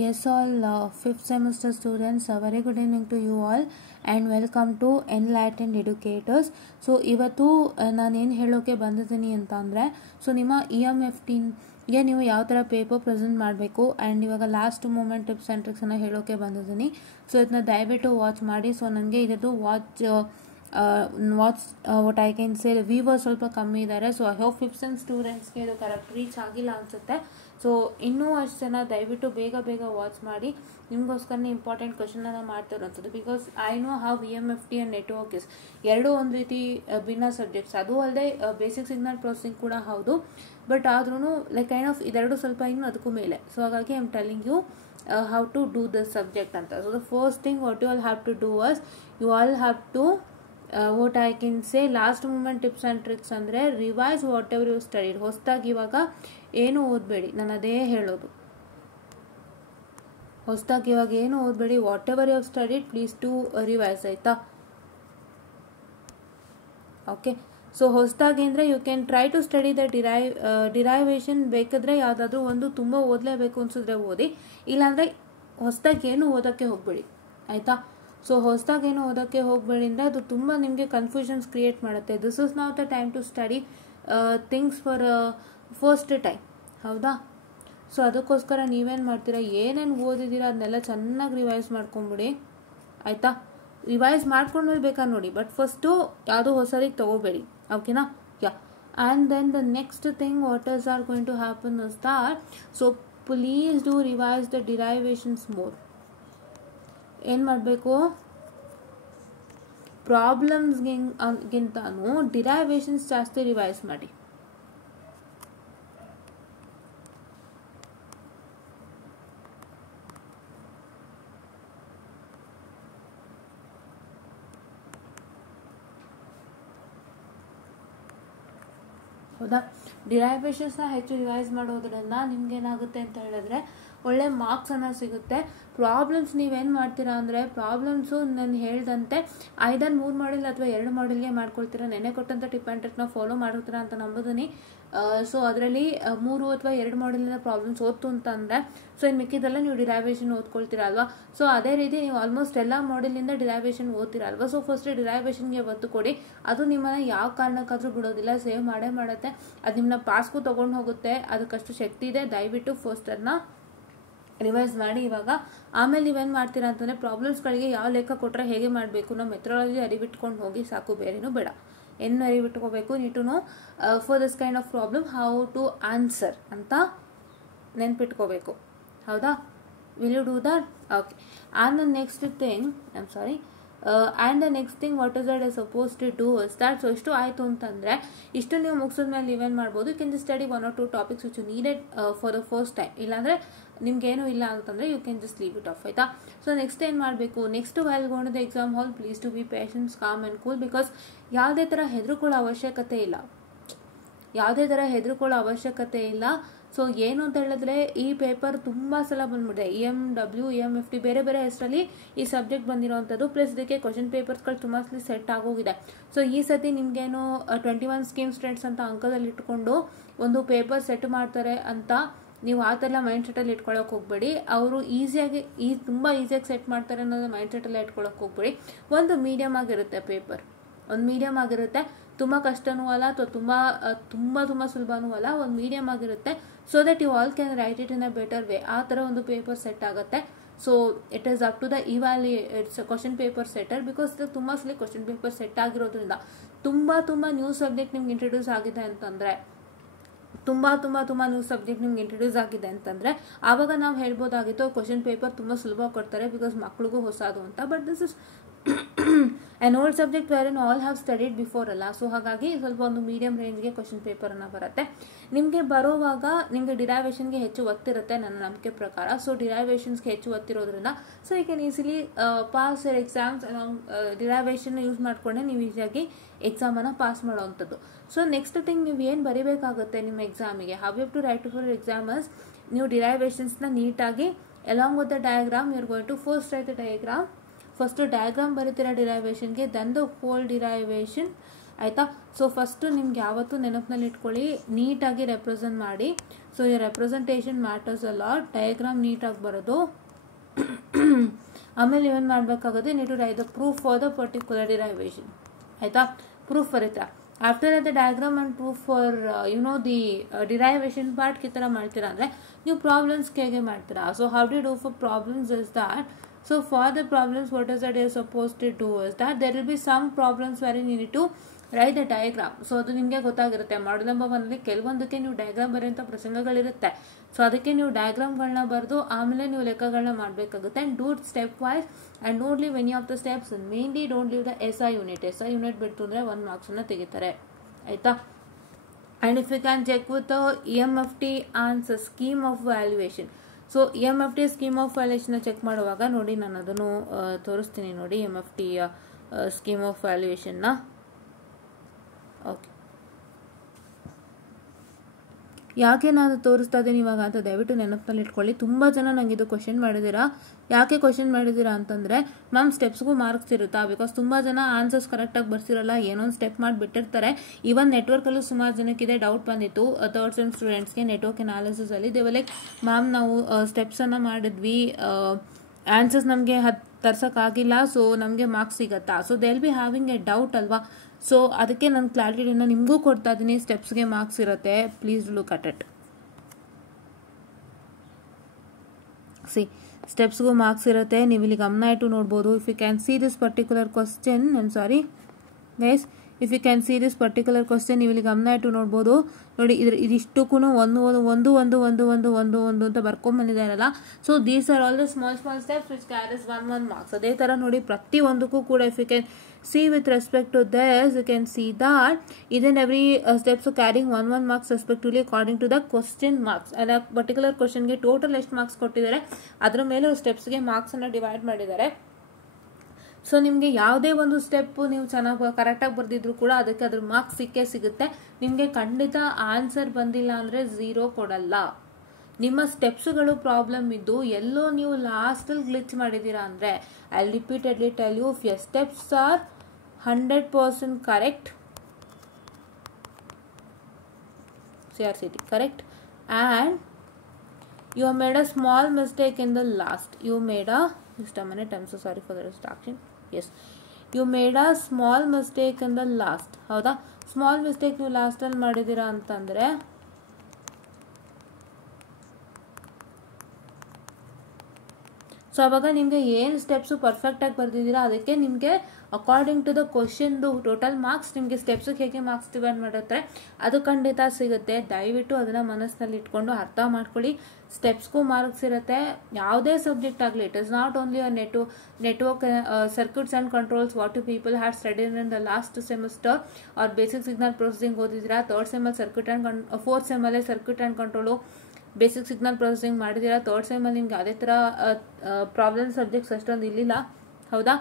Yes, all fifth semester students, a very good evening to you all and welcome to Enlightened Educators. So ಇವತ್ತು ನಾನೇನು ಹೇಳೋಕ್ಕೆ ಬಂದಿದ್ದೀನಿ ಅಂತ ಅಂದರೆ, ಸೊ ನಿಮ್ಮ EMFTಗೆ ನೀವು ಯಾವ ಥರ ಪೇಪರ್ ಪ್ರೆಸೆಂಟ್ ಮಾಡಬೇಕು ಆ್ಯಂಡ್ ಇವಾಗ ಲಾಸ್ಟ್ ಮೂಮೆಂಟ್ ಟಿಪ್ಸ್ ಆ್ಯಂಡ್ ಟ್ರಿಕ್ಸನ್ನು ಹೇಳೋಕ್ಕೆ ಬಂದಿದ್ದೀನಿ. ಸೊ ಇದನ್ನ ದಯವಿಟ್ಟು ವಾಚ್ ಮಾಡಿ. ಸೊ ನನಗೆ ಇದರದ್ದು what I can say viewers ಸ್ವಲ್ಪ ಕಮ್ಮಿ ಇದ್ದಾರೆ. So I hope fifth sem ಸ್ಟೂಡೆಂಟ್ಸ್ಗೆ ಇದು ಕರೆಕ್ಟ್ ರೀಚ್ ಆಗಿಲ್ಲ ಅನಿಸುತ್ತೆ. ಸೊ ಇನ್ನೂ ಅಷ್ಟು ಜನ ದಯವಿಟ್ಟು ಬೇಗ ವಾಚ್ ಮಾಡಿ. ನಿಮಗೋಸ್ಕರನೇ ಇಂಪಾರ್ಟೆಂಟ್ ಕ್ವಶನನ್ನು ಮಾಡ್ತಿರೋಂಥದ್ದು. Because I know how EMFT and network is ಎರಡೂ ಒಂದು ರೀತಿ ಭಿನ್ನ ಸಬ್ಜೆಕ್ಟ್ಸ್. ಅದು ಅಲ್ಲದೆ ಬೇಸಿಕ್ ಸಿಗ್ನಲ್ ಪ್ರೊಸೆಸಿಂಗ್ ಕೂಡ ಹೌದು, ಬಟ್ ಆದ್ರೂ ಲೈಕ್ ಕೈಂಡ್ ಆಫ್ ಇದೆರಡು ಸ್ವಲ್ಪ ಇನ್ನು ಅದಕ್ಕೂ ಮೇಲೆ. ಸೊ ಹಾಗಾಗಿ I am telling you how to do this subject ಅಂತ. So the first thing what you all have to do was you all have to what I can say last moment tips and tricks ಅಂದರೆ revise whatever you studied. ಹೊಸದಾಗಿ ಇವಾಗ ಏನು ಓದಬೇಡಿ, ನಾನು ಅದೇ ಹೇಳೋದು. ಹೊಸದಾಗಿ ಇವಾಗ ಏನು ಓದಬೇಡಿ. Whatever you studied please to revise, ಆಯಿತಾ? ಓಕೆ. ಸೊ ಹೊಸದಾಗಿ ಅಂದರೆ you can try to study the derivation. ಬೇಕಾದರೆ ಯಾವುದಾದ್ರೂ ಒಂದು ತುಂಬ ಓದಲೇಬೇಕು ಅನ್ಸಿದ್ರೆ ಓದಿ, ಇಲ್ಲಾಂದರೆ ಹೊಸದಾಗಿ ಏನು ಓದೋಕ್ಕೆ ಹೋಗಬೇಡಿ, ಆಯಿತಾ? ಸೊ ಹೊಸದಾಗಿ ಏನು ಓದೋಕ್ಕೆ ಹೋಗಬೇಡಿ ಅಂದರೆ ಅದು ತುಂಬ ನಿಮಗೆ ಕನ್ಫ್ಯೂಷನ್ಸ್ ಕ್ರಿಯೇಟ್ ಮಾಡುತ್ತೆ. This is not the time to study things for first time, ಹೌದಾ? ಸೊ ಅದಕ್ಕೋಸ್ಕರ ನೀವೇನು ಮಾಡ್ತೀರಾ, ಏನೇನು ಓದಿದ್ದೀರಾ ಅದನ್ನೆಲ್ಲ ಚೆನ್ನಾಗಿ ರಿವೈಸ್ ಮಾಡ್ಕೊಂಬಿಡಿ, ಆಯಿತಾ? ರಿವೈಸ್ ಮಾಡ್ಕೊಂಡ್ಮೇಲೆ ಬೇಕಾದ್ರೆ ನೋಡಿ, ಬಟ್ ಫಸ್ಟು ಯಾವುದೋ ಹೊಸದಿಗೆ ತೊಗೋಬೇಡಿ, ಓಕೆನಾ? Yeah. And then the next thing what is are going to happen is that, so please do revise the derivations more. ಏನು ಮಾಡಬೇಕು, ಪ್ರಾಬ್ಲಮ್ಸ್ಗಿಂತನೂ ಡಿರೈವೇಷನ್ಸ್ ಜಾಸ್ತಿ ರಿವೈಸ್ ಮಾಡಿ. ಹೌದಾ? ಡಿರೈವೇಷನ್ಸ್ನ ಹೆಚ್ಚು ರಿವೈಸ್ ಮಾಡೋದ್ರಿಂದ ನಿಮ್ಗೇನಾಗುತ್ತೆ ಅಂತ ಹೇಳಿದ್ರೆ ಒಳ್ಳೆ ಮಾರ್ಕ್ಸನ್ನು ಸಿಗುತ್ತೆ. ಪ್ರಾಬ್ಲಮ್ಸ್ ನೀವೇನು ಮಾಡ್ತೀರಾ ಅಂದರೆ, ಪ್ರಾಬ್ಲಮ್ಸು ನಾನು ಹೇಳ್ದಂತೆ ಐದಾರು 3 ಮಾಡೆಲ್ ಅಥವಾ 2 ಮಾಡೆಲ್ಗೆ ಮಾಡ್ಕೊಳ್ತೀರಾ. ನೆನೆ ಕೊಟ್ಟಂಥ ಟಿಪ್ ಆ್ಯಂಡ್ ಟ್ರಿಕ್ನ ಫಾಲೋ ಮಾಡ್ತೀರಾ ಅಂತ ನಂಬೋದೀನಿ. ಸೊ ಅದರಲ್ಲಿ 3 ಅಥವಾ 2 ಮಾಡೆಲಿನ ಪ್ರಾಬ್ಲಮ್ಸ್ ಓದ್ತು ಅಂತಂದರೆ, ಸೊ ಇನ್ನು ಮಿಕ್ಕಿದೆಲ್ಲ ನೀವು ಡಿರೈವೇಷನ್ ಓದ್ಕೊಳ್ತೀರಾ ಅಲ್ವಾ? ಸೊ ಅದೇ ರೀತಿ ನೀವು ಆಲ್ಮೋಸ್ಟ್ ಎಲ್ಲ ಮಾಡೆಲಿಂದ ಡಿರೈವೇಷನ್ ಓದ್ತೀರಾ ಅಲ್ವಾ? ಸೊ ಫಸ್ಟ್ ಡಿರೈವೇಷನ್ಗೆ ಒತ್ತು ಕೊಡಿ. ಅದು ನಿಮ್ಮನ್ನು ಯಾವ ಕಾರಣಕ್ಕಾದರೂ ಬಿಡೋದಿಲ್ಲ, ಸೇವ್ ಮಾಡೇ ಮಾಡುತ್ತೆ. ಅದು ನಿಮ್ಮನ್ನ ಪಾಸ್ಗೂ ತೊಗೊಂಡು ಹೋಗುತ್ತೆ, ಅದಕ್ಕಷ್ಟು ಶಕ್ತಿ ಇದೆ. ದಯವಿಟ್ಟು ಫಸ್ಟ್ ಅದನ್ನ ರಿವೈಸ್ ಮಾಡಿ ಇವಾಗ. ಆಮೇಲೆ ನೀವೇನು ಮಾಡ್ತೀರಾ ಅಂತಂದರೆ, ಪ್ರಾಬ್ಲಮ್ಸ್ಗಳಿಗೆ ಯಾವ ಲೆಕ್ಕ ಕೊಟ್ಟರೆ ಹೇಗೆ ಮಾಡಬೇಕು ನಾವು ಮೆಥಡಾಲಜಿ ಅರಿವಿಟ್ಕೊಂಡು ಹೋಗಿ ಸಾಕು, ಬೇರೇನೂ ಬೇಡ. ಏನು ಅರಿವಿಟ್ಕೋಬೇಕು, need to know for this kind of problem how to answer ಅಂತ ನೆನ್ಪಿಟ್ಕೋಬೇಕು, ಹೌದಾ? Will you do that? Okay. And the next thing what is that I suppose to do is that. So ಇಷ್ಟು ಆಯಿತು ಅಂತಂದರೆ, ಇಷ್ಟು ನೀವು ಮುಗಿಸಿದ್ಮೇಲೆ ನೀವೇನು ಮಾಡ್ಬೋದು, you can just study 1 or 2 topics which you needed for the first time. ಇಲ್ಲಾಂದರೆ ನಿಮ್ಗೇನು ಇಲ್ಲ ಅಂತಂದರೆ you can just leave it off, ಆಯಿತಾ? ಸೊ ನೆಕ್ಸ್ಟ್ ಏನು ಮಾಡಬೇಕು, next while go to the exam hall please to be patience, calm and cool. Because ಯಾವುದೇ ಥರ ಹೆದರ್ಕೊಳ್ಳೋ ಅವಶ್ಯಕತೆ ಇಲ್ಲ. ಸೊ ಏನು ಅಂತ ಹೇಳಿದ್ರೆ, ಈ ಪೇಪರ್ ತುಂಬ ಸಲ ಬಂದ್ಬಿಟ್ಟಿದೆ. EMW, EMFT ಬೇರೆ ಬೇರೆ ಹೆಸರಲ್ಲಿ ಈ ಸಬ್ಜೆಕ್ಟ್ ಬಂದಿರೋವಂಥದ್ದು. ಪ್ಲಸ್ ಇದಕ್ಕೆ ಕ್ವಶನ್ ಪೇಪರ್ಸ್ಗಳು ತುಂಬ ಸಲ ಸೆಟ್ ಆಗೋಗಿದೆ. ಸೊ ಈ ಸತಿ ನಿಮಗೇನು 21 ಸ್ಕೀಮ್ ಸ್ಟೂಡೆಂಟ್ಸ್ ಅಂತ ಅಂಕದಲ್ಲಿ ಇಟ್ಕೊಂಡು ಒಂದು ಪೇಪರ್ ಸೆಟ್ ಮಾಡ್ತಾರೆ ಅಂತ ನೀವು ಆ ಥರ ಮೈಂಡ್ ಸೆಟ್ಟಲ್ಲಿ ಇಟ್ಕೊಳ್ಳೋಕೆ ಹೋಗಬೇಡಿ. ಅವರು ತುಂಬ ಈಸಿಯಾಗಿ ಸೆಟ್ ಮಾಡ್ತಾರೆ ಅನ್ನೋದು ಮೈಂಡ್ ಸೆಟ್ಟಲ್ಲೇ ಇಟ್ಕೊಳ್ಳೋಕೆ ಹೋಗಬೇಡಿ. ಒಂದು ಮೀಡಿಯಮ್ ಆಗಿರುತ್ತೆ ಪೇಪರ್, ತುಂಬ ಕಷ್ಟನೂ ಅಲ್ಲ ಅಥವಾ ತುಂಬ ಸುಲಭನೂ ಅಲ್ಲ, ಒಂದು ಮೀಡಿಯಮ್ ಆಗಿರುತ್ತೆ. So that you all can write it in a better way. ಆ ಥರ ಒಂದು ಪೇಪರ್ ಸೆಟ್ ಆಗುತ್ತೆ. So it is up to the it's question paper setter. Because ತುಂಬ ಸಲ ಕ್ವಶನ್ ಪೇಪರ್ ಸೆಟ್ ಆಗಿರೋದ್ರಿಂದ ತುಂಬ ನ್ಯೂ ಸಬ್ಜೆಕ್ಟ್ ನಿಮ್ಗೆ ಇಂಟ್ರೊಡ್ಯೂಸ್ ಆಗಿದೆ ಅಂತಂದರೆ, ಆವಾಗ ನಾವು ಹೇಳ್ಬೋದಾಗಿತ್ತು ಕ್ವಶನ್ ಪೇಪರ್ ತುಂಬ ಸುಲಭ ಕೊಡ್ತಾರೆ ಬಿಕಾಸ್ ಮಕ್ಳಿಗೂ ಹೊಸದು ಅಂತ. But this is an old subject wherein all have studied before ಅಲ್ಲ. ಸೊ ಹಾಗಾಗಿ ಸ್ವಲ್ಪ ಒಂದು ಮೀಡಿಯಂ ರೇಂಜ್ಗೆ ಕ್ವಶನ್ ಪೇಪರನ್ನು ಬರುತ್ತೆ. ನಿಮಗೆ ಬರೋವಾಗ ನಿಮಗೆ ಡಿರೈವೇಷನ್ಗೆ ಹೆಚ್ಚು ಒತ್ತಿರುತ್ತೆ ನನ್ನ ನಂಬಿಕೆ ಪ್ರಕಾರ. ಸೊ ಡಿರೈವೇಷನ್ಸ್ಗೆ ಹೆಚ್ಚು ಒತ್ತಿರೋದ್ರಿಂದ so you can easily pass your exams along derivation use ಮಾಡಿಕೊಂಡೆ ನೀವು ಈಸಿಯಾಗಿ ಎಕ್ಸಾಮನ್ನು ಪಾಸ್ ಮಾಡೋವಂಥದ್ದು. ಸೊ ನೆಕ್ಸ್ಟ್ ಥಿಂಗ್ ನೀವು ಏನು ಬರೀಬೇಕಾಗುತ್ತೆ ನಿಮ್ಮ ಎಕ್ಸಾಮಿಗೆ, how you to write for examiners, ನೀವು ಡಿರೈವೇಷನ್ಸ್ನ ನೀಟಾಗಿ along with the diagram you are going to first write the diagram. First diagram ಬರೀತೀರಾ ಡಿರೈವೇಷನ್ಗೆ, ದೆನ್ ದ ಹೋಲ್ ಡಿರೈವೇಷನ್ ಆಯಿತಾ. ಸೊ ಫಸ್ಟು ನಿಮ್ಗೆ ಯಾವತ್ತೂ ನೆನಪಿನಲ್ಲಿ ಇಟ್ಕೊಳ್ಳಿ, ನೀಟಾಗಿ ರೆಪ್ರೆಸೆಂಟ್ ಮಾಡಿ. ಸೊ ಈ ರೆಪ್ರೆಸೆಂಟೇಷನ್ ಮ್ಯಾಟರ್ಸ್ ಅಲ್ಲ, ಡಯಾಗ್ರಾಮ್ ನೀಟಾಗಿ ಬರೋದು. ಆಮೇಲೆ ನೀವೇನು ಮಾಡಬೇಕಾಗುತ್ತೆ, ನೀವು to write the proof for the particular derivation. ಆಯಿತಾ, ಪ್ರೂಫ್ ಬರೀತಾ. After the diagram and proof for the derivation part ಈ ಥರ ಮಾಡ್ತೀರಾ ಅಂದರೆ ನೀವು ಪ್ರಾಬ್ಲಮ್ಸ್ಗೆ ಹೇಗೆ ಮಾಡ್ತೀರಾ. So how do do for problems is that, so for the problems what is that you're supposed to do is that there will be some problems wherein you need to write the diagram. So ಅದು ನಿಮಗೆ ಗೊತ್ತಾಗಿರುತ್ತೆ. ಮಾಡಲ್ number 1 ಕೆಲವೊಂದಕ್ಕೆ ನೀವು diagram ಬರೆಯುವಂಥ ಪ್ರಸಂಗಗಳಿರುತ್ತೆ. So ಅದಕ್ಕೆ ನೀವು ಡಯಾಗ್ರಾಮ್ಗಳನ್ನ ಬರೆದು ಆಮೇಲೆ ನೀವು ಲೆಕ್ಕಗಳನ್ನ ಮಾಡಬೇಕಾಗುತ್ತೆ. And do it step wise and not leave any of the steps. Mainly don't leave the SI unit. SI unit ಬಿಟ್ಟು ಅಂದರೆ 1 ಮಾರ್ಕ್ಸನ್ನು ತೆಗಿತಾರೆ. ಆಯಿತಾ. And if you can check with EMFT answer scheme of valuation. So EMFT scheme of ವ್ಯಾಲ್ಯೂಯೇಷನ್ನ check ಮಾಡುವಾಗ ನೋಡಿ, ನಾನು ಅದನ್ನು ತೋರಿಸ್ತೀನಿ ನೋಡಿ, EMFT ಸ್ಕೀಮ್ ಆಫ್ ವ್ಯಾಲ್ಯೂಯೇಷನ್ನ. ಓಕೆ, ಯಾಕೆ ನಾನು ತೋರಿಸ್ತಾ ಇದ್ದೀನಿ ಇವಾಗ ಅಂತ ದಯವಿಟ್ಟು ನೆನಪಿನಲ್ಲಿ ಇಟ್ಕೊಳ್ಳಿ. ತುಂಬ ಜನ ನನಗೆ ಇದು ಕ್ವಶನ್ ಮಾಡಿದ್ದೀರಾ. ಯಾಕೆ ಕ್ವಶನ್ ಮಾಡಿದ್ದೀರಾ ಅಂತಂದರೆ, ಮ್ಯಾಮ್ ಸ್ಟೆಪ್ಸ್ಗೂ ಮಾರ್ಕ್ಸ್ ಇರುತ್ತಾ? ಬಿಕಾಸ್ ತುಂಬ ಜನ ಆನ್ಸರ್ಸ್ ಕರೆಕ್ಟಾಗಿ ಬರ್ಸಿರಲ್ಲ, ಏನೋ ಒಂದು ಸ್ಟೆಪ್ ಮಾಡಿ ಬಿಟ್ಟಿರ್ತಾರೆ. ಈವನ್ ನೆಟ್ವರ್ಕಲ್ಲೂ ಸುಮಾರು ಜನಕ್ಕಿದೆ ಡೌಟ್ ಬಂದಿತ್ತು ಥರ್ಡ್ ಸೆಮ್ ಸ್ಟೂಡೆಂಟ್ಸ್ಗೆ ನೆಟ್ವರ್ಕ್ ಅನಾಲಿಸಿಸಲ್ಲಿ. ದೇ ವರ್ ಲೈಕ್, ಮ್ಯಾಮ್ ನಾವು ಸ್ಟೆಪ್ಸನ್ನು ಮಾಡಿದ್ವಿ, ಆನ್ಸರ್ಸ್ ನಮಗೆ ತರ್ಸೋಕ್ಕಾಗಿಲ್ಲ, ಸೊ ನಮಗೆ ಮಾರ್ಕ್ಸ್ ಸಿಗತ್ತಾ? So they will be having a doubt ಅಲ್ವಾ. ಸೊ ಅದಕ್ಕೆ ನಾನು ಕ್ಲಾರಿಟಿನ ನಿಮಗೂ ಕೊಡ್ತಾ ಇದ್ದೀನಿ. ಸ್ಟೆಪ್ಸ್ಗೆ ಮಾರ್ಕ್ಸ್ ಇರುತ್ತೆ, please look at it. See, ಸ್ಟೆಪ್ಸ್ಗೂ ಮಾರ್ಕ್ಸ್ ಇರುತ್ತೆ, ನೀವು ಇಲ್ಲಿ ಗಮನ ಇಟ್ಟು ನೋಡ್ಬೋದು. If you can see this particular question, guys, if you can see this particular question, ನೀವು ಇಲ್ಲಿ ಗಮನ ಇಟ್ಟು ನೋಡ್ಬೋದು. ನೋಡಿ, ಇದಿಷ್ಟಕ್ಕೂ ಒಂದು ಅಂತ ಬರ್ಕೊಂಡ್ಬಂದಿದ್ದಾರಲ್ಲ. So these are all the small steps which carries 1 marks. ಅದೇ ಥರ ನೋಡಿ, ಪ್ರತಿ ಒಂದಕ್ಕೂ ಕೂಡ if you can see with respect to this, you can see that each and every steps are carrying 1 marks respectively according to the question marks. and a particular question ಗೆ total ಎಷ್ಟು marks ಕೊಟ್ಟಿದ್ದಾರೆ ಅದರ ಮೇಲೆ ಸ್ಟೆಪ್ಸ್ಗೆ marks ಅನ್ನು divide ಮಾಡಿದ್ದಾರೆ. So ನಿಮಗೆ ಯಾವುದೇ ಒಂದು ಸ್ಟೆಪ್ ನೀವು ಚೆನ್ನಾಗಿ ಕರೆಕ್ಟಾಗಿ ಬರೆದಿದ್ರು ಕೂಡ ಅದಕ್ಕೆ ಅದ್ರ ಮಾರ್ಕ್ಸ್ ಸಿಗುತ್ತೆ. ನಿಮಗೆ ಖಂಡಿತ ಆನ್ಸರ್ ಬಂದಿಲ್ಲ ಅಂದರೆ 0 ಕೊಡಲ್ಲ. ನಿಮ್ಮ ಸ್ಟೆಪ್ಸ್ಗಳು ಪ್ರಾಬ್ಲಮ್ ಇದ್ದು ಎಲ್ಲೋ ನೀವು ಲಾಸ್ಟಲ್ಲಿ ಗ್ಲಿಚ್ ಮಾಡಿದ್ದೀರಾ ಅಂದರೆ, I repeatedly tell you, if your steps are 100% correct, CRCT correct, and you have made a small mistake in the last. You made a, just a minute, I'm so sorry for the distraction. Yes, you made a small mistake in the last. ಹೌದಾ? Small mistake ನೀವು ಲಾಸ್ಟಲ್ಲಿ ಮಾಡಿದ್ದೀರಾ ಅಂತಂದರೆ so ಅವಾಗ ನಿಮಗೆ ಏನು steps ಪರ್ಫೆಕ್ಟಾಗಿ ಬರೆದಿದ್ದೀರಾ ಅದಕ್ಕೆ ನಿಮಗೆ ಅಕಾರ್ಡಿಂಗ್ ಟು ದ ಕ್ವಶನ್ದು ಟೋಟಲ್ ಮಾರ್ಕ್ಸ್ ನಿಮಗೆ ಸ್ಟೆಪ್ಸಿಗೆ ಹೇಗೆ ಮಾರ್ಕ್ಸ್ ಡಿವೈಡ್ ಮಾಡಿರ್ತಾರೆ ಅದು ಖಂಡಿತ ಸಿಗುತ್ತೆ. ದಯವಿಟ್ಟು ಅದನ್ನು ಮನಸ್ಸಿನಲ್ಲಿ ಇಟ್ಕೊಂಡು ಅರ್ಥ ಮಾಡ್ಕೊಳ್ಳಿ. ಸ್ಟೆಪ್ಸ್ಗೂ ಮಾರ್ಕ್ಸ್ ಇರುತ್ತೆ, ಯಾವುದೇ ಸಬ್ಜೆಕ್ಟ್ ಆಗಲಿ. It is not only a network circuits and controls what you people had studied in the last semester or basic signal processing ಓದಿದ್ದೀರಾ. ಥರ್ಡ್ ಸೆಮ್ಮಲ್ಲಿ ಸರ್ಕ್ಯೂಟ್ ಆ್ಯಂಡ್ ಫೋರ್ತ್ ಸೆಮ್ಮಲ್ಲೇ circuit and control basic signal processing ಮಾಡಿದ್ದೀರಾ. Third ಸೆಮ್ಮಲ್ಲಿ ನಿಮ್ಗೆ ಅದೇ ಥರ problem subjects ಅಷ್ಟೊಂದು ಇರಲಿಲ್ಲ, ಹೌದಾ?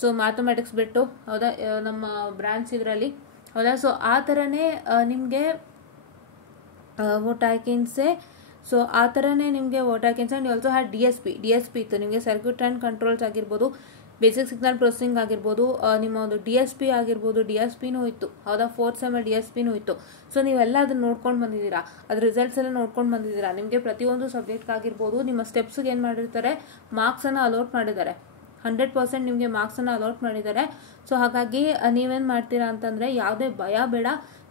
ಸೊ ಮ್ಯಾಥಮೆಟಿಕ್ಸ್ ಬಿಟ್ಟು, ಹೌದಾ, ನಮ್ಮ ಬ್ರಾಂಚ್ ಇದರಲ್ಲಿ, ಹೌದಾ? ಸೊ ಆ ಥರನೇ ನಿಮಗೆ what I can say, so ಆ ಥರನೇ ನಿಮಗೆ what I can say and also had D S P ಇತ್ತು ನಿಮಗೆ. ಸರ್ಕ್ಯೂಟ್ ಆ್ಯಂಡ್ ಕಂಟ್ರೋಲ್ಸ್ ಆಗಿರ್ಬೋದು, ಬೇಸಿಕ್ ಸಿಗ್ನಲ್ ಪ್ರೊಸೆಸಿಂಗ್ ಆಗಿರ್ಬೋದು, ನಿಮ್ಮ ಒಂದು DSP ಆಗಿರ್ಬೋದು, DSPನೂ ಇತ್ತು, ಹೌದಾ? ಫೋರ್ತ್ ಸೆಮ್ಮಲ್ಲಿ DSPನೂ ಇತ್ತು. ಸೊ ನೀವೆಲ್ಲ ಅದನ್ನ ನೋಡ್ಕೊಂಡು ಬಂದಿದ್ದೀರಾ, ಅದ್ರ ರಿಸಲ್ಟ್ಸ್ ಎಲ್ಲ ನೋಡ್ಕೊಂಡು ಬಂದಿದ್ದೀರಾ. ನಿಮಗೆ ಪ್ರತಿಯೊಂದು ಸಬ್ಜೆಕ್ಟ್ಗಾಗಿರ್ಬೋದು ನಿಮ್ಮ ಸ್ಟೆಪ್ಸ್ಗೆ ಏನು ಮಾಡಿರ್ತಾರೆ, ಮಾರ್ಕ್ಸನ್ನು ಅಲೋಟ್ ಮಾಡಿದ್ದಾರೆ. 100% ನಿಮಗೆ ಮಾರ್ಕ್ಸನ್ನು ಅಲೋಟ್ ಮಾಡಿದ್ದಾರೆ. ಸೊ ಹಾಗಾಗಿ ನೀವೇನು ಮಾಡ್ತೀರಾ ಅಂತಂದರೆ ಯಾವುದೇ ಭಯ ಬೇಡ,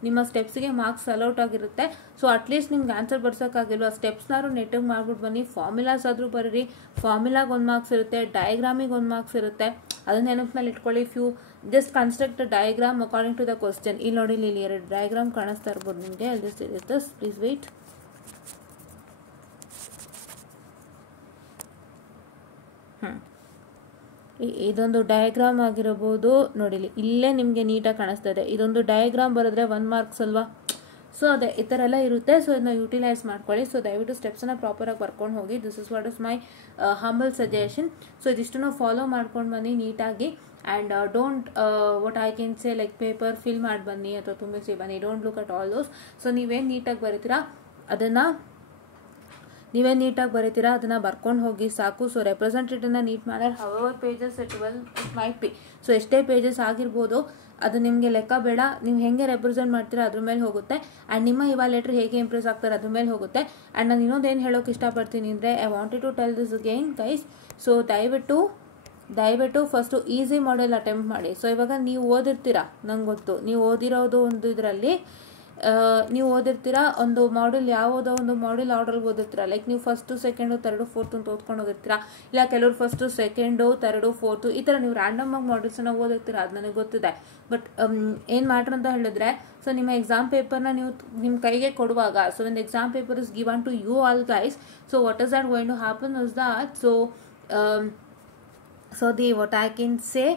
ನಿಮ್ಮ ಸ್ಟೆಪ್ಸ್ಗೆ ಮಾರ್ಕ್ಸ್ ಅಲೌಟ್ ಆಗಿರುತ್ತೆ. ಸೊ ಅಟ್ಲೀಸ್ಟ್ ನಿಮ್ಗೆ ಆನ್ಸರ್ ಬರ್ಸೋಕ್ಕಾಗಿಲ್ವ, ಸ್ಟೆಪ್ಸ್ನಾದ್ರು ನೆಟ್ಟಿಗೆ ಮಾಡ್ಬಿಟ್ಟು ಬನ್ನಿ. ಫಾರ್ಮುಲಾಸ್ ಆದರೂ ಬರೀರಿ, ಫಾರ್ಮುಲಾಗೆ 1 ಮಾರ್ಕ್ಸ್ ಇರುತ್ತೆ, ಡಯಾಗ್ರಾಮಿಗೆ 1 ಮಾರ್ಕ್ಸ್ ಇರುತ್ತೆ. ಅದನ್ನ ನೆನಪಿನಲ್ಲಿ ಇಟ್ಕೊಳ್ಳಿ. If you just construct diagram according to the question. ಇಲ್ಲಿ ನೋಡಿ, ಇಲ್ಲಿ 2 ಡಯಾಗ್ರಾಮ್ ಕಾಣಿಸ್ತಾ ಇರ್ಬೋದು ನಿಮಗೆ. This please wait. ಇದೊಂದು ಡಯಾಗ್ರಾಮ್ ಆಗಿರಬಹುದು ನೋಡಿ, ಇಲ್ಲೇ ನಿಮಗೆ ನೀಟಾಗಿ ಕಾಣಿಸ್ತಾ ಇದೆ. ಇದೊಂದು ಡಯಾಗ್ರಾಮ್ ಬರೆದ್ರೆ 1 ಮಾರ್ಕ್ಸ್ ಅಲ್ವಾ. ಸೊ ಅದೇ ಈ ಥರ ಎಲ್ಲ ಇರುತ್ತೆ. ಸೊ ಇದನ್ನ ಯುಟಿಲೈಸ್ ಮಾಡ್ಕೊಳ್ಳಿ. ಸೊ ದಯವಿಟ್ಟು ಸ್ಟೆಪ್ಸನ್ನು ಪ್ರಾಪರಾಗಿ ಬರ್ಕೊಂಡು ಹೋಗಿ. This is what is my humble suggestion. So ಇದಿಷ್ಟನ್ನು ಫಾಲೋ ಮಾಡ್ಕೊಂಡು ಬನ್ನಿ ನೀಟಾಗಿ. And don't what I can say like paper fill ಮಾಡಿ ಬನ್ನಿ ಅಥವಾ ತುಂಬಿಸಿ ಬನ್ನಿ. Don't look at all those. So ನೀವೇನು ನೀಟಾಗಿ ಬರೀತೀರಾ ಅದನ್ನು ನೀವೇ ನೀಟಾಗಿ ಬರೀತೀರಾ ಅದನ್ನು ಬರ್ಕೊಂಡು ಹೋಗಿ ಸಾಕು. So represent it in a neat manner, however pages it might be. So ಎಷ್ಟೇ ಪೇಜಸ್ ಆಗಿರ್ಬೋದು, ಅದು ನಿಮಗೆ ಲೆಕ್ಕ ಬೇಡ. ನೀವು ಹೇಗೆ ರೆಪ್ರೆಸೆಂಟ್ ಮಾಡ್ತೀರಾ ಅದ್ರ ಮೇಲೆ ಹೋಗುತ್ತೆ. ಆ್ಯಂಡ್ ನಿಮ್ಮ ಇವಾಲ್ಯೂಯೇಟರ್ ಹೇಗೆ ಇಂಪ್ರೆಸ್ ಆಗ್ತಾರೆ ಅದ್ರ ಮೇಲೆ ಹೋಗುತ್ತೆ. ಆ್ಯಂಡ್ ನಾನು ಇನ್ನೊಂದೇನು ಹೇಳೋಕೆ ಇಷ್ಟಪಡ್ತೀನಿ ಅಂದರೆ, I wanted to tell this again guys. So ದಯವಿಟ್ಟು ಫಸ್ಟು ಈಸಿ ಮಾಡೆಲ್ ಅಟೆಂಪ್ಟ್ ಮಾಡಿ. ಸೊ ಇವಾಗ ನೀವು ಓದಿರ್ತೀರಾ, ನಂಗೆ ಗೊತ್ತು ನೀವು ಓದಿರೋದು ಒಂದು ಇದರಲ್ಲಿ ನೀವು ಓದಿರ್ತೀರಾ ಒಂದು ಮಾಡ್ಯೂಲ್, ಯಾವುದೋ ಒಂದು ಮಾಡ್ಯೂಲ್ ಆರ್ಡರ್ಗೆ ಓದಿರ್ತೀರಾ. ಲೈಕ್ ನೀವು ಫಸ್ಟು ಸೆಕೆಂಡು ಥರ್ಡು ಫೋರ್ತು ಅಂತ ಓದ್ಕೊಂಡು ಹೋಗಿರ್ತೀರಾ. ಇಲ್ಲ ಕೆಲವರು ಫಸ್ಟು ಸೆಕೆಂಡು ಥರ್ಡು ಫೋರ್ತು ಈ ಥರ ನೀವು ರ್ಯಾಂಡಮ್ ಆಗಿ ಮಾಡ್ಯೂಲ್ಸನ್ನು ಓದಿರ್ತೀರಾ, ಅದು ನನಗೆ ಗೊತ್ತಿದೆ. ಬಟ್ ಏನು ಮ್ಯಾಟ್ರ್ ಅಂತ ಹೇಳಿದ್ರೆ, ಸೊ ನಿಮ್ಮ ಎಕ್ಸಾಮ್ ಪೇಪರ್ನ ನೀವು ನಿಮ್ಮ ಕೈಗೆ ಕೊಡುವಾಗ, ಸೊ ಒಂದು exam paper is given to you all guys. So what is that going to happen is that, so what I can say,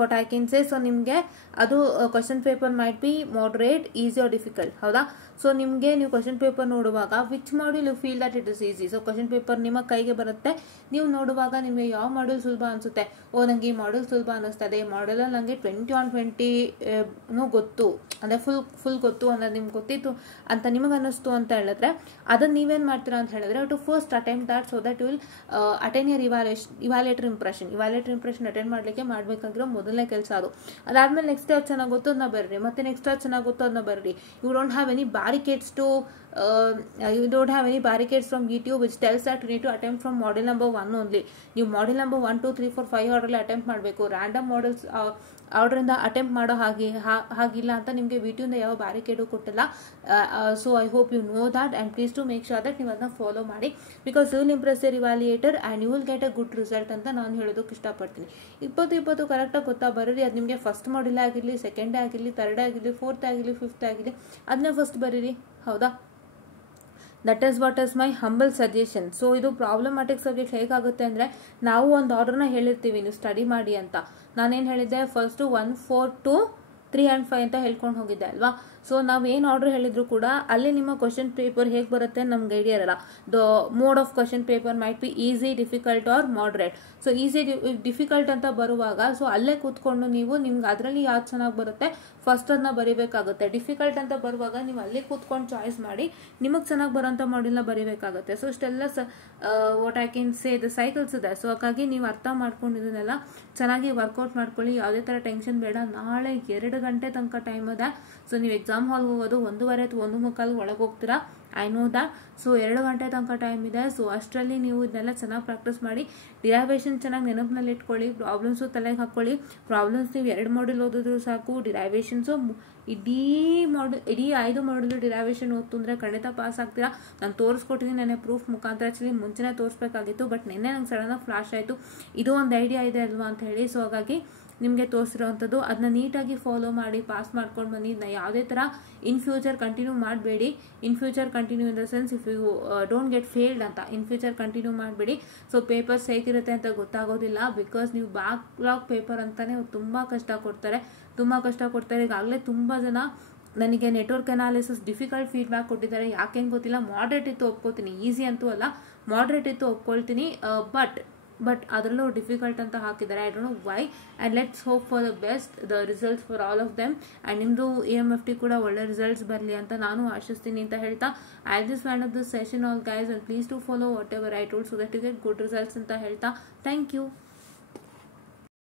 what I can say, so ನಿಮಗೆ ಅದು question paper might be moderate, easy or difficult, ಹೌದಾ? So ನಿಮಗೆ ನೀವು question paper ನೋಡುವಾಗ which module you feel that it is easy. So question paper ನಿಮ್ಮ ಕೈಗೆ ಬರುತ್ತೆ, ನೀವು ನೋಡುವಾಗ ನಿಮಗೆ ಯಾವ ಮಾಡ್ಯೂಲ್ ಸುಲಭ ಅನಿಸುತ್ತೆ, ನನಗೆ ಈ ಮಾಡ್ಯೂಲ್ ಸುಲಭ ಅನ್ನಿಸ್ತದೆ, ಈ ಮಾಡ್ಯೂಲಲ್ಲಿ ನನಗೆ 20/20 ಗೊತ್ತು, ಅಂದರೆ ಫುಲ್ ಗೊತ್ತು ಅನ್ನೋದು ನಿಮ್ಗೆ ಗೊತ್ತಿತ್ತು ಅಂತ ನಿಮಗೆ ಅನ್ನಿಸ್ತು ಅಂತ ಹೇಳಿದ್ರೆ, ಅದನ್ನು ನೀವೇನು ಮಾಡ್ತೀರಾ ಅಂತ ಹೇಳಿದ್ರೆ, to first attempt that, so that you will attend your evaluator impression attend ಮಾಡಬೇಕಾಗಿರೋ ಮೊದಲನೇ ಕೆಲಸ ಅದು. ಅದಾದ್ಮೇಲೆ ನೆಕ್ಸ್ಟ್ ಯಾವ್ದು ಚೆನ್ನಾಗಿ ಗೊತ್ತು ಅದನ್ನ ಬರ್ರಿ, ಮತ್ತೆ ನೆಕ್ಸ್ಟ್ ಯಾವ್ದು ಚೆನ್ನಾಗಿ ಗೊತ್ತು ಅದನ್ನ ಬರ್ರಿ. You don't have any barricades from YouTube which tells that you need to attempt from model number 1 only. ನೀವು model number 1 2 3 4 5 ಆರ್ಡರ್ಲಿ ಅಟೆಂಪ್ಟ್ ಮಾಡಬೇಕು. ರ್ಯಾಂಡಮ್ ಮಾಡೆಲ್ಸ್ ಆರ್ಡರಿಂದ ಅಟೆಂಪ್ಟ್ ಮಾಡೋ ಹಾಗಿಲ್ಲ ಅಂತ ನಿಮಗೆ ವಿಟಿಯಿಂದ ಯಾವ ಬ್ಯಾರಿಕೇಡು ಕೊಟ್ಟಿಲ್ಲ. So I hope you know that and please to make sure that ನೀವು ಅದನ್ನ ಫಾಲೋ ಮಾಡಿ, because you will impress your evaluator and you will get a good result ಅಂತ ನಾನು ಹೇಳೋದಕ್ಕೆ ಇಷ್ಟಪಡ್ತೀನಿ. 20 ಕರೆಕ್ಟಾಗಿ ಗೊತ್ತಾ ಬರೀರಿ. ಅದು ನಿಮಗೆ ಫಸ್ಟ್ ಮಾಡಲೇ ಆಗಿರಲಿ, ಸೆಕೆಂಡೇ ಆಗಿರಲಿ, ಥರ್ಡೇ ಆಗಿರಲಿ, ಫೋರ್ತ್ ಆಗಿರಲಿ, ಫಿಫ್ತ್ ಆಗಿರಲಿ, ಅದನ್ನೇ ಫಸ್ಟ್ ಬರೀರಿ, ಹೌದಾ? That is what is my humble suggestion. So ಇದು ಪ್ರಾಬ್ಲಮ್ಯಾಟಿಕ್ ಸಬ್ಜೆಕ್ಟ್ ಹೇಗಾಗುತ್ತೆ ಅಂದರೆ, ನಾವು ಒಂದು ಆರ್ಡರ್ನ ಹೇಳಿರ್ತೀವಿ ನೀವು ಸ್ಟಡಿ ಮಾಡಿ ಅಂತ. ನಾನೇನು ಹೇಳಿದ್ದೆ, ಫಸ್ಟು 1 4 2 3 and 5 ಅಂತ ಹೇಳ್ಕೊಂಡು ಹೋಗಿದ್ದೆ ಅಲ್ವಾ? ಸೊ ನಾವು ಏನು ಆರ್ಡರ್ ಹೇಳಿದ್ರು ಕೂಡ ಅಲ್ಲಿ ನಿಮ್ಮ ಕ್ವಶನ್ ಪೇಪರ್ ಹೇಗೆ ಬರುತ್ತೆ ನಮ್ಗೆ ಐಡಿಯಾ ಇರಲ್ಲ. The mode of question paper might be easy, difficult or moderate. So easy difficult ಅಂತ ಬರುವಾಗ ಸೊ ಅಲ್ಲೇ ಕೂತ್ಕೊಂಡು ನೀವು ನಿಮ್ಗೆ ಅದರಲ್ಲಿ ಯಾವ್ದು ಚೆನ್ನಾಗಿ ಬರುತ್ತೆ ಫಸ್ಟ್ ಅದನ್ನ ಬರೀಬೇಕಾಗುತ್ತೆ. ಡಿಫಿಕಲ್ಟ್ ಅಂತ ಬರುವಾಗ ನೀವು ಅಲ್ಲೇ ಕೂತ್ಕೊಂಡು ಚಾಯ್ಸ್ ಮಾಡಿ ನಿಮಗೆ ಚೆನ್ನಾಗಿ ಬರೋಂಥ ಮಾಡ್ಯೂಲ್ನ ಬರೀಬೇಕಾಗುತ್ತೆ. ಸೊ ಇಷ್ಟೆಲ್ಲ what I can say the cycles ಇದೆ. ಸೊ ಹಾಗಾಗಿ ನೀವು ಅರ್ಥ ಮಾಡ್ಕೊಂಡು ಇದನ್ನೆಲ್ಲ ಚೆನ್ನಾಗಿ ವರ್ಕೌಟ್ ಮಾಡ್ಕೊಳ್ಳಿ. ಯಾವುದೇ ಥರ ಟೆನ್ಷನ್ ಬೇಡ. ನಾಳೆ 2 ಗಂಟೆ ತನಕ ಟೈಮ್ ಇದೆ. ಸೊ ನೀವು ಎಕ್ಸಾಮ್ ಹಾಲ್ಗೆ ಹೋಗೋದು 1:15 ಅಥವಾ 1:45 ಒಳಗೆ ಹೋಗ್ತೀರಾ, ಐ ನೋ ದ್ಯಾಟ್. ಸೊ 2 ಗಂಟೆ ತನಕ ಟೈಮ್ ಇದೆ. ಸೊ ಅಷ್ಟರಲ್ಲಿ ನೀವು ಇದನ್ನೆಲ್ಲ ಚೆನ್ನಾಗಿ ಪ್ರಾಕ್ಟೀಸ್ ಮಾಡಿ, ಡಿರೈವೇಷನ್ ಚೆನ್ನಾಗಿ ನೆನಪಿನಲ್ಲಿ ಇಟ್ಕೊಳ್ಳಿ, ಪ್ರಾಬ್ಲಮ್ಸು ತಲೆಗೆ ಹಾಕ್ಕೊಳ್ಳಿ. ಪ್ರಾಬ್ಲಮ್ಸ್ ನೀವು 2 ಮಾಡ್ಯೂಲ್ ಓದಿದ್ರು ಸಾಕು, ಡಿರೈವೇಷನ್ಸು ಇಡೀ 5 ಮಾಡ್ಯೂಲ್ ಡಿರೈವೇಷನ್ ಓದ್ತು ಅಂದರೆ ಖಂಡಿತ ಪಾಸ್ ಆಗ್ತೀರಾ. ನಾನು ತೋರಿಸ್ಕೊಟ್ಟಿದ್ದೀನಿ ನೆನ್ನೆ ಪ್ರೂಫ್ ಮುಖಾಂತರ. ಆ್ಯಕ್ಚುಲಿ ಮುಂಚೆನೇ ತೋರಿಸ್ಬೇಕಾಗಿತ್ತು, ಬಟ್ ನಿನ್ನೆ ನಂಗೆ ಸಡನ್ನಾಗಿ ಫ್ಲಾಶ್ ಆಯಿತು, ಇದು ಒಂದು ಐಡಿಯಾ ಇದೆ ಅಲ್ವಾ ಅಂತ ಹೇಳಿ. ಸೊ ಹಾಗಾಗಿ ನಿಮಗೆ ತೋರಿಸಿರೋವಂಥದ್ದು ಅದನ್ನ ನೀಟಾಗಿ ಫಾಲೋ ಮಾಡಿ ಪಾಸ್ ಮಾಡ್ಕೊಂಡು ಬನ್ನಿ. ಯಾವುದೇ ಥರ ಇನ್ ಫ್ಯೂಚರ್ ಕಂಟಿನ್ಯೂ ಮಾಡಬೇಡಿ. In future continue in the sense if you don't get failed ಅಂತ ಇನ್ ಫ್ಯೂಚರ್ ಕಂಟಿನ್ಯೂ ಮಾಡಬೇಡಿ. ಸೊ ಪೇಪರ್ಸ್ ಹೇಗಿರುತ್ತೆ ಅಂತ ಗೊತ್ತಾಗೋದಿಲ್ಲ, ಬಿಕಾಸ್ ನೀವು ಬ್ಯಾಕ್ಲಾಗ್ ಪೇಪರ್ ಅಂತಲೇ ತುಂಬ ಕಷ್ಟ ಕೊಡ್ತಾರೆ. ಈಗಾಗಲೇ ತುಂಬ ಜನ ನನಗೆ ನೆಟ್ವರ್ಕ್ ಅನಾಲಿಸಿಸ್ ಡಿಫಿಕಲ್ಟ್ ಫೀಡ್ಬ್ಯಾಕ್ ಕೊಟ್ಟಿದ್ದಾರೆ. ಯಾಕೆ ಗೊತ್ತಿಲ್ಲ. ಮಾಡ್ರೇಟ್ ಇತ್ತು ಒಪ್ಕೋತೀನಿ, ಈಸಿ ಅಂತೂ ಅಲ್ಲ, ಮಾಡ್ರೇಟ್ ಇತ್ತು ಒಪ್ಕೊಳ್ತೀನಿ, ಬಟ್ ಅದರಲ್ಲೂ ಡಿಫಿಕಲ್ಟ್ ಅಂತ ಹಾಕಿದ್ದಾರೆ. I don't know why. And let's hope for the best the results for all of them. And ನಿಮ್ಮದು EMFT ಕೂಡ ಒಳ್ಳೆ ರಿಸಲ್ಟ್ಸ್ ಬರಲಿ ಅಂತ ನಾನು ಆಶಿಸ್ತೀನಿ ಅಂತ ಹೇಳ್ತಾ, I just wind up this session all guys, and please to follow whatever I told so that you get good results ಅಂತ ಹೇಳ್ತಾ, ಥ್ಯಾಂಕ್ ಯು.